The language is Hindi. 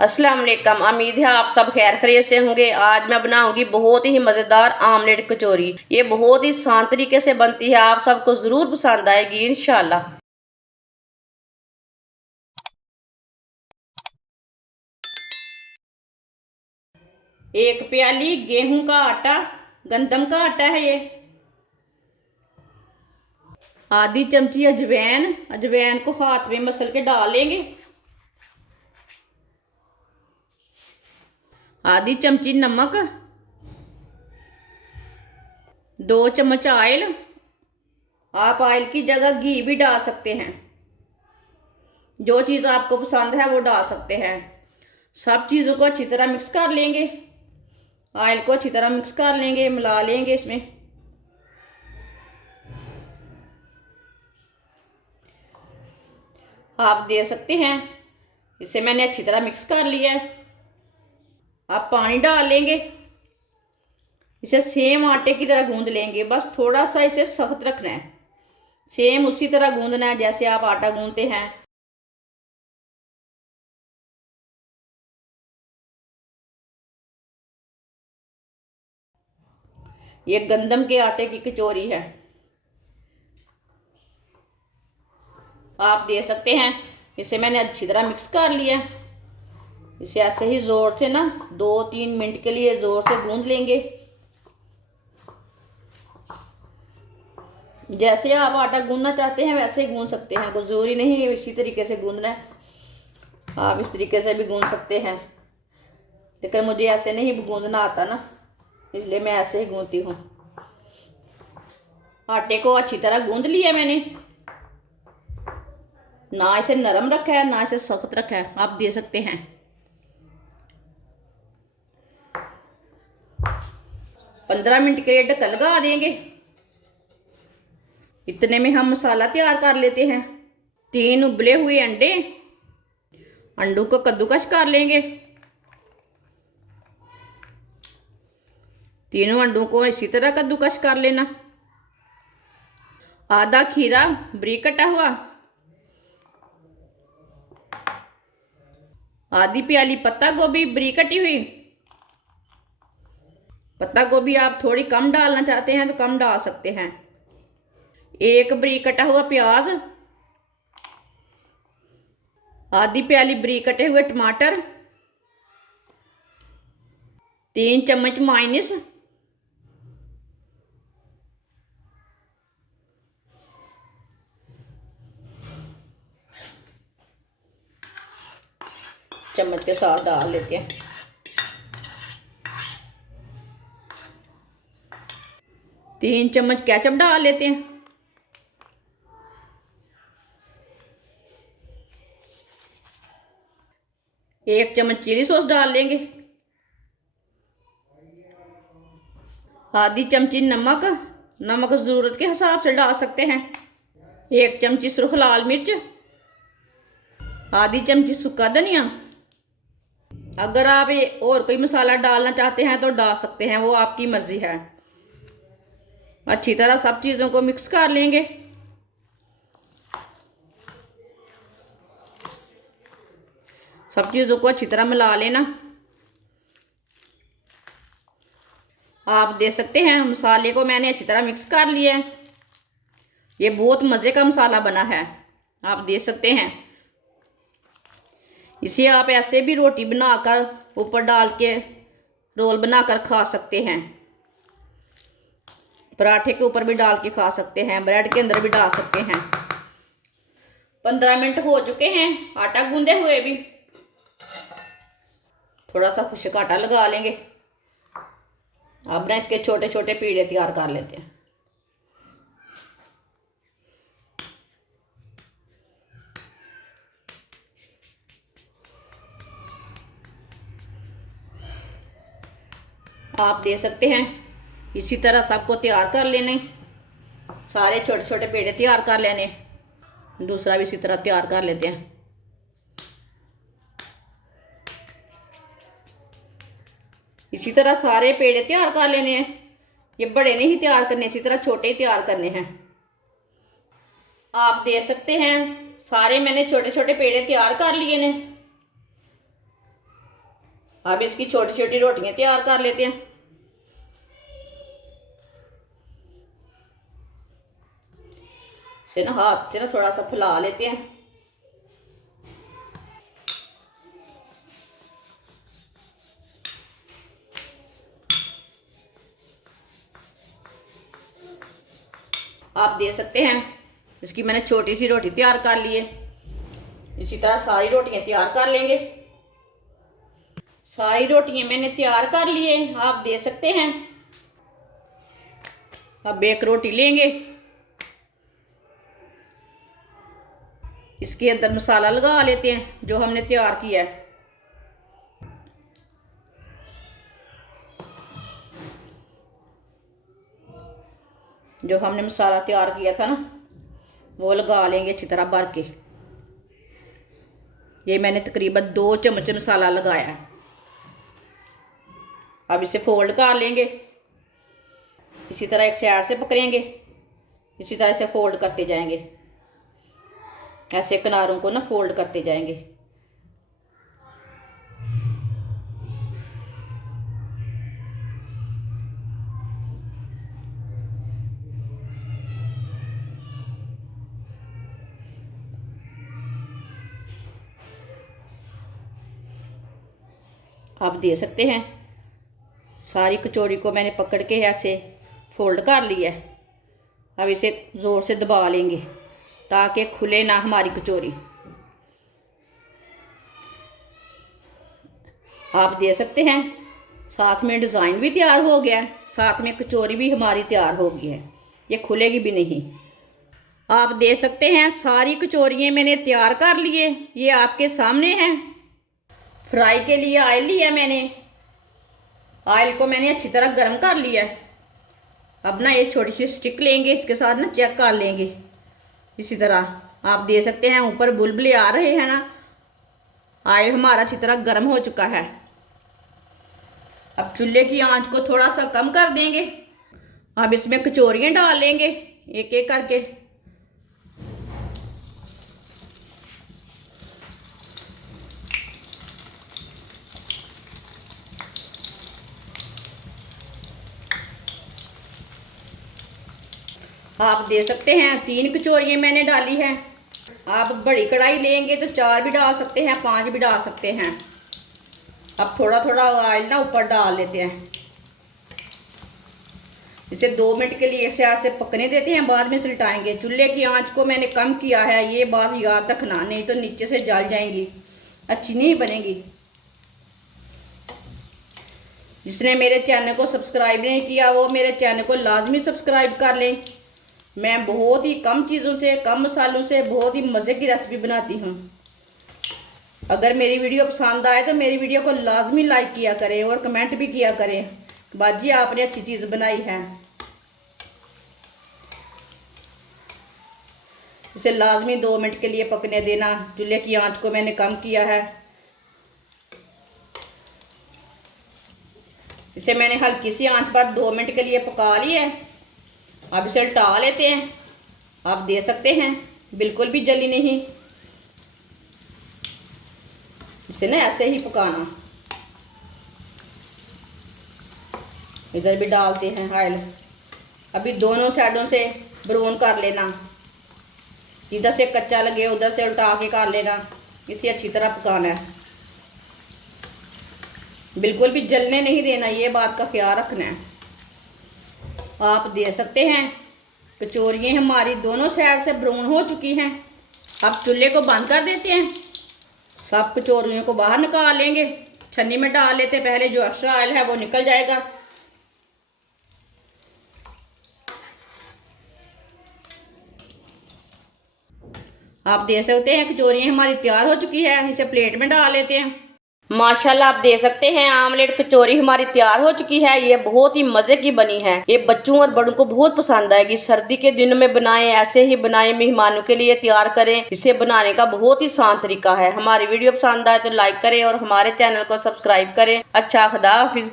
अस्सलाम वालेकुम। उम्मीद है आप सब खैर खैरियत से होंगे। आज मैं बनाऊंगी बहुत ही मज़ेदार आमलेट कचौरी। ये बहुत ही आसान तरीके से बनती है, आप सबको ज़रूर पसंद आएगी इंशाल्लाह। एक प्याली गेहूं का आटा, गंदम का आटा है ये। आधी चमची अजवाइन, अजवाइन को हाथ में मसल के डाल लेंगे। आधी चमची नमक, 2 चम्मच ऑयल। आप ऑयल की जगह घी भी डाल सकते हैं, जो चीज़ आपको पसंद है वो डाल सकते हैं। सब चीज़ों को अच्छी तरह मिक्स कर लेंगे। ऑयल को अच्छी तरह मिक्स कर लेंगे, मिला लेंगे इसमें। आप दे सकते हैं, इसे मैंने अच्छी तरह मिक्स कर लिया है। आप पानी डाल लेंगे, इसे सेम आटे की तरह गूंद लेंगे। बस थोड़ा सा इसे सख्त रखना है, सेम उसी तरह गूंदना है जैसे आप आटा गूंदते हैं। ये गंदम के आटे की कचौरी है, आप दे सकते हैं। इसे मैंने अच्छी तरह मिक्स कर लिया है। इसे ऐसे ही ज़ोर से ना 2-3 मिनट के लिए ज़ोर से गूंद लेंगे। जैसे आप आटा गूंदना चाहते हैं वैसे ही गूंद सकते हैं, कोई ज़रूरी नहीं है इसी तरीके से गूंदना है। आप इस तरीके से भी गूंद सकते हैं, लेकिन मुझे ऐसे नहीं गूंदना आता ना, इसलिए मैं ऐसे ही गूंदती हूँ। आटे को अच्छी तरह गूंद लिया मैंने, ना इसे नरम रखा है ना इसे सख्त रखा है। आप दे सकते हैं। 15 मिनट के लिए ढक्कन लगा देंगे। इतने में हम मसाला तैयार कर लेते हैं। 3 उबले हुए अंडे, अंडों को कद्दूकस कर लेंगे। तीनों अंडों को इसी तरह कद्दूकस कर लेना। आधा खीरा बारीक कटा हुआ, आधी प्याली पत्ता गोभी बारीक कटी हुई। पत्ता गोभी आप थोड़ी कम डालना चाहते हैं तो कम डाल सकते हैं। एक बारीक कटा हुआ प्याज, आधी प्याली बारीक कटे हुए टमाटर, 3 चम्मच मायोनीज, चम्मच के साथ डाल लेते हैं। 3 चम्मच केचप डाल लेते हैं। एक चम्मच चिली सॉस डाल लेंगे। आधी चमची नमक, नमक ज़रूरत के हिसाब से डाल सकते हैं। 1 चमची सुर्ख लाल मिर्च, आधी चमची सूखा धनिया। अगर आप ये और कोई मसाला डालना चाहते हैं तो डाल सकते हैं, वो आपकी मर्ज़ी है। अच्छी तरह सब चीज़ों को मिक्स कर लेंगे। सब चीज़ों को अच्छी तरह मिला लेना। आप दे सकते हैं, मसाले को मैंने अच्छी तरह मिक्स कर लिया है। ये बहुत मज़े का मसाला बना है, आप दे सकते हैं। इसे आप ऐसे भी रोटी बनाकर ऊपर डाल के रोल बनाकर खा सकते हैं, पराठे के ऊपर भी डाल के खा सकते हैं, ब्रेड के अंदर भी डाल सकते हैं। 15 मिनट हो चुके हैं आटा गूंदे हुए भी। थोड़ा सा खुश्क आटा लगा लेंगे। अब ना इसके छोटे छोटे पीड़े तैयार कर लेते हैं। आप दे सकते हैं, इसी तरह सबको तैयार कर लेने। सारे छोटे छोटे पेड़े तैयार कर लेने। दूसरा भी इसी तरह तैयार कर लेते हैं। इसी तरह सारे पेड़े तैयार कर लेने हैं। ये बड़े नहीं तैयार करने, इसी तरह छोटे ही तैयार करने हैं। आप देख सकते हैं, सारे मैंने छोटे छोटे पेड़े तैयार कर लिए ने। अब इसकी छोटी छोटी रोटियां तैयार कर लेते हैं। इसे ना हाथ से ना थोड़ा सा फैला लेते हैं। आप दे सकते हैं इसकी मैंने छोटी सी रोटी तैयार कर ली है। इसी तरह सारी रोटियां तैयार कर लेंगे। सारी रोटियां मैंने तैयार कर ली है, आप दे सकते हैं। अब एक रोटी लेंगे, इसके अंदर मसाला लगा लेते हैं जो हमने तैयार किया है। जो हमने मसाला तैयार किया था ना, वो लगा लेंगे अच्छी तरह भर के। ये मैंने तकरीबन 2 चम्मच मसाला लगाया है। अब इसे फोल्ड कर लेंगे। इसी तरह एक साइड से पकड़ेंगे, इसी तरह से फोल्ड करते जाएंगे। ऐसे किनारों को ना फोल्ड करते जाएंगे। आप दे सकते हैं। सारी कचौरी को मैंने पकड़ के ऐसे फोल्ड कर लिया है। अब इसे ज़ोर से दबा लेंगे ताकि खुले ना हमारी कचौरी। आप दे सकते हैं। साथ में डिज़ाइन भी तैयार हो गया है, साथ में कचौरी भी हमारी तैयार हो गई है। ये खुलेगी भी नहीं। आप दे सकते हैं। सारी कचौरियाँ मैंने तैयार कर लिए, ये आपके सामने हैं। फ्राई के लिए ऑयल लिया मैंने। ऑयल को मैंने अच्छी तरह गर्म कर लिया है। अब ना एक छोटी सी स्टिक लेंगे, इसके साथ ना चेक कर लेंगे। इसी तरह आप दे सकते हैं। ऊपर बुलबुले आ रहे हैं ना, ऑयल हमारा अच्छी तरह गर्म हो चुका है। अब चूल्हे की आंच को थोड़ा सा कम कर देंगे। अब इसमें कचौरियाँ डाल लेंगे एक एक करके। आप दे सकते हैं। 3 कचौरियाँ मैंने डाली हैं। आप बड़ी कढ़ाई लेंगे तो 4 भी डाल सकते हैं, 5 भी डाल सकते हैं। अब थोड़ा थोड़ा ऑयल ना ऊपर डाल लेते हैं। इसे 2 मिनट के लिए एक साइड से पकने देते हैं, बाद में उलटाएंगे। चूल्हे की आंच को मैंने कम किया है, ये बात याद रखना, नहीं तो नीचे से जल जाएंगी, अच्छी नहीं बनेगी। जिसने मेरे चैनल को सब्सक्राइब नहीं किया वो मेरे चैनल को लाजमी सब्सक्राइब कर लें। मैं बहुत ही कम चीज़ों से, कम मसालों से बहुत ही मज़े की रेसिपी बनाती हूँ। अगर मेरी वीडियो पसंद आए तो मेरी वीडियो को लाजमी लाइक किया करें और कमेंट भी किया करें, बाजी आपने अच्छी चीज़ बनाई है। इसे लाजमी 2 मिनट के लिए पकने देना। चूल्हे की आंच को मैंने कम किया है। इसे मैंने हल्की सी आंच पर 2 मिनट के लिए पका लिया है। अब इसे उल्टा लेते हैं। आप दे सकते हैं, बिल्कुल भी जली नहीं। इसे ना ऐसे ही पकाना। इधर भी डालते हैं ऑयल। अभी दोनों साइडों से ब्राउन कर लेना। इधर से कच्चा लगे उधर से उल्टा के कर लेना। इसे अच्छी तरह पकाना है, बिल्कुल भी जलने नहीं देना, ये बात का ख्याल रखना है। आप दे सकते हैं। कचौरियाँ हमारी दोनों साइड से ब्राउन हो चुकी हैं। अब चूल्हे को बंद कर देते हैं। सब कचौरियों को बाहर निकाल लेंगे। छन्नी में डाल लेते हैं, पहले जो एक्स्ट्रा ऑयल है वो निकल जाएगा। आप दे सकते हैं। कचौरियाँ हमारी तैयार हो चुकी है, इसे प्लेट में डाल लेते हैं। माशाल्लाह आप दे सकते हैं। आमलेट कचौरी हमारी तैयार हो चुकी है। ये बहुत ही मज़े की बनी है। ये बच्चों और बड़ों को बहुत पसंद आएगी। सर्दी के दिन में बनाएं, ऐसे ही बनाएं, मेहमानों के लिए तैयार करें। इसे बनाने का बहुत ही आसान तरीका है। हमारी वीडियो पसंद आए तो लाइक करें और हमारे चैनल को सब्सक्राइब करें। अच्छा, खुदा हाफिज़।